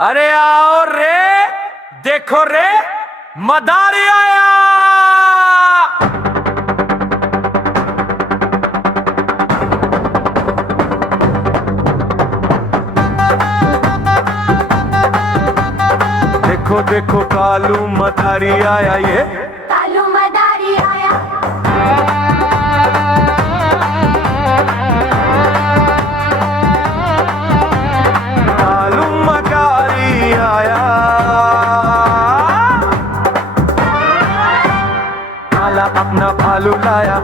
अरे आओ रे, देखो रे, मदारी आया। देखो देखो कालू मदारी आया, ये कालू मदारी आया। कालू मदारी आया। काला अपना भालू लाया,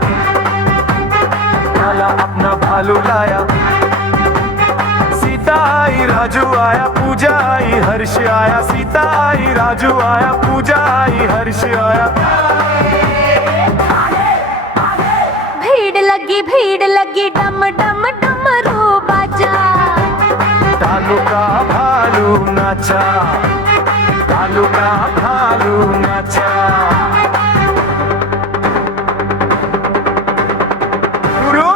काला अपना भालू लाया। सीता आई, राजू आया, पूजा आई, हर्ष आया। सीता आई, राजू आया, पूजा आई, हर्ष आया। भीड़ लगी डम डम डमरू बाजा। कालू का भालू नाचा, कालू का भालू नाचा। गुरु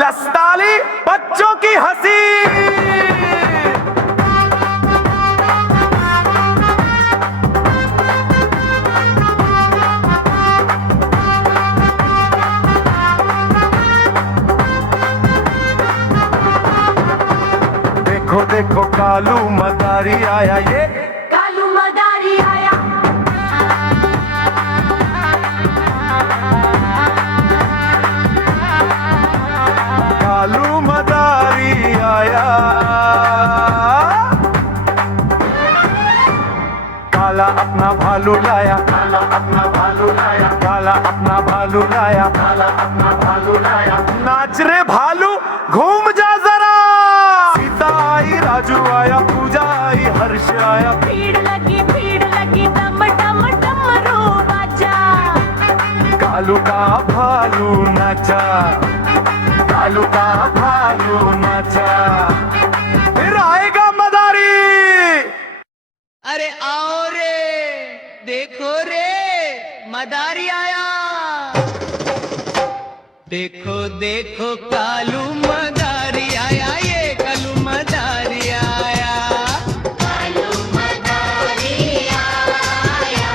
लस्ताली बच्चों की हंसी। देखो देखो कालू मदारी आया, ये कालू मदारी आया। कालू मदारी आया। काला अपना भालू लाया, काला अपना भालू लाया, काला अपना भालू लाया, काला अपना भालू लाया। नाच रे भालू, घूम जा जरा। सीता आई, राजू आया, पूजा आई, हर्ष आया। भीड़ लगी डम डम डमरू बाजा। कालू का भालू नाचा, कालू का भालू नाचा। फिर आएगा मदारी। अरे आओ रे, देखो रे, मदारी आया। देखो देखो कालू मदारी आया, ये कालू मदारी आया। कालू मदारी आया,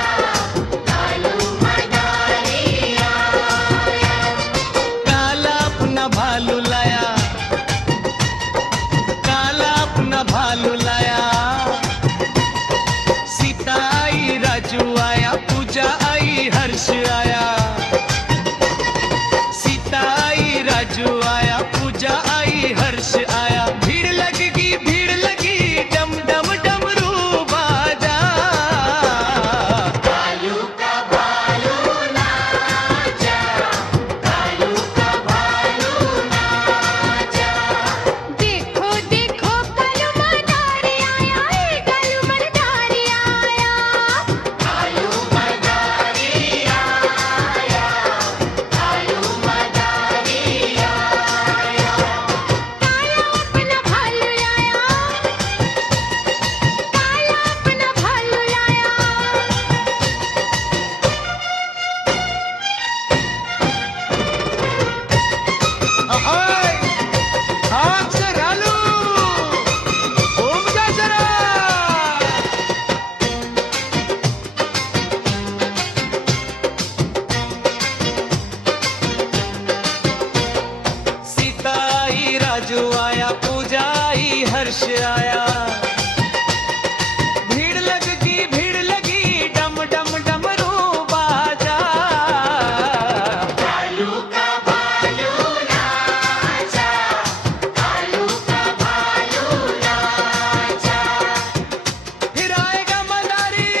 कालू मदारी आया। काला अपना भालू लाया, काला अपना भालू लाया। सीता आई, राजू आया, पूजा आई, हर्ष आया। सीता आई, राजू आया, पूजा आई, हर्ष आया। भीड़ लगी डम डम डमरू बाजा। कालू का भालू नाचा, कालू का भालू नाचा। देखो देखो कालू मदारी आया, कालू मदारी आया। कालू मदारी आया, कालू मदारी आया। काला अपना भालू लाया, काला अपना भालू लाया। अहोय! हाथ से रालू! घूम जा जरा! सीता आई, राजू आया, पूजा आई, हर्ष आया। भीड़ लगी डम डम डमरू बाजा। कालू का भालू नाचा, कालू का भालू नाचा। फिर आएगा मदारी।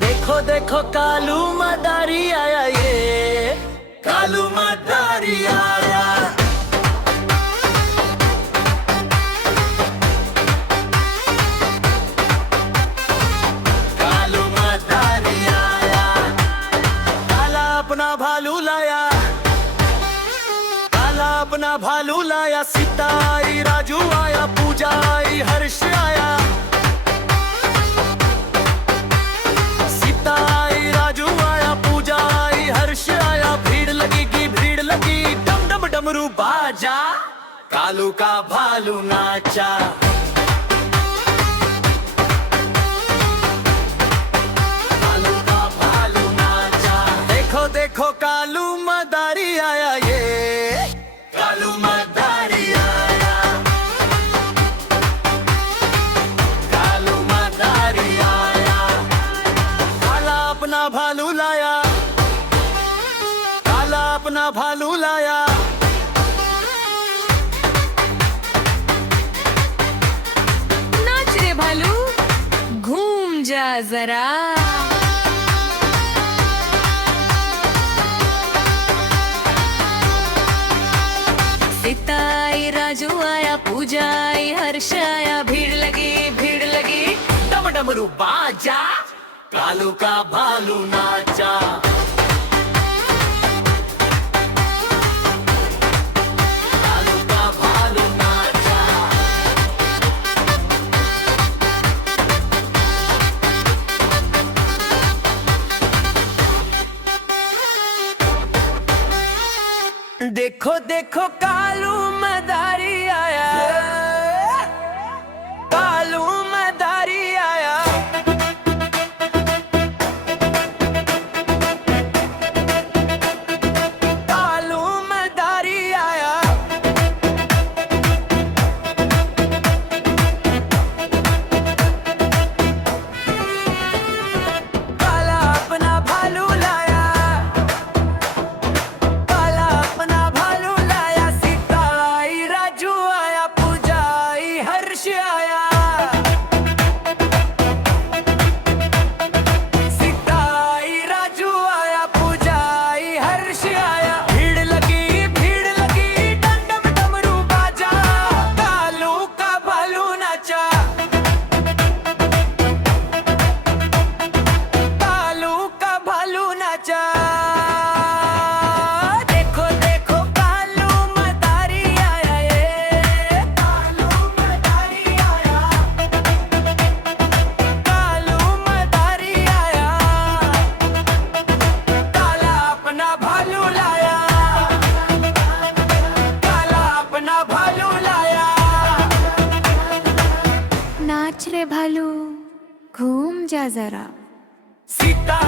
देखो देखो कालू मदारी आया, ये कालू मदारी आया। सीता आई, राजू आया, पूजा आई, हर्ष आया। सीता आई, राजू आया, पूजा आई, हर्ष आया। भीड़ लगी, डम डम डमरू बाजा, कालू का भालू नाचा। कालू का भालू नाचा। देखो देखो कालू मदारी आया, ये कालू मदारी आया। कालू मदारी आया। काला अपना भालू लाया, काला अपना भालू लाया। नाच रे भालू घूम जा जरा। सीता आई, राजू आया, पूजा आई, हर्ष आया। भीड़ लगी, डम डमरू बाजा, कालू का भालू नाचा। कालू का भालू नाचा। देखो देखो कालू मदारी आया, कालू मदारी आया। कालू मदारी आया। काला अपना भालू लाया, काला अपना भालू लाया। सीता आई, राजू आया, पूजा आई, हर्ष आया। सीता आई, राजू आया, पूजा आई, हर्ष आया। भीड़ लगी, डम डम डमरू बाजा, कालू का भालू नाचा। कालू का भालू नाचा। देखो देखो कालू मदारी आया, ये कालू मदारी आया। कालू मदारी आया। काला अपना भालू लाया, काला अपना भालू लाया। नाच रे भालू घूम जा जरा। सीता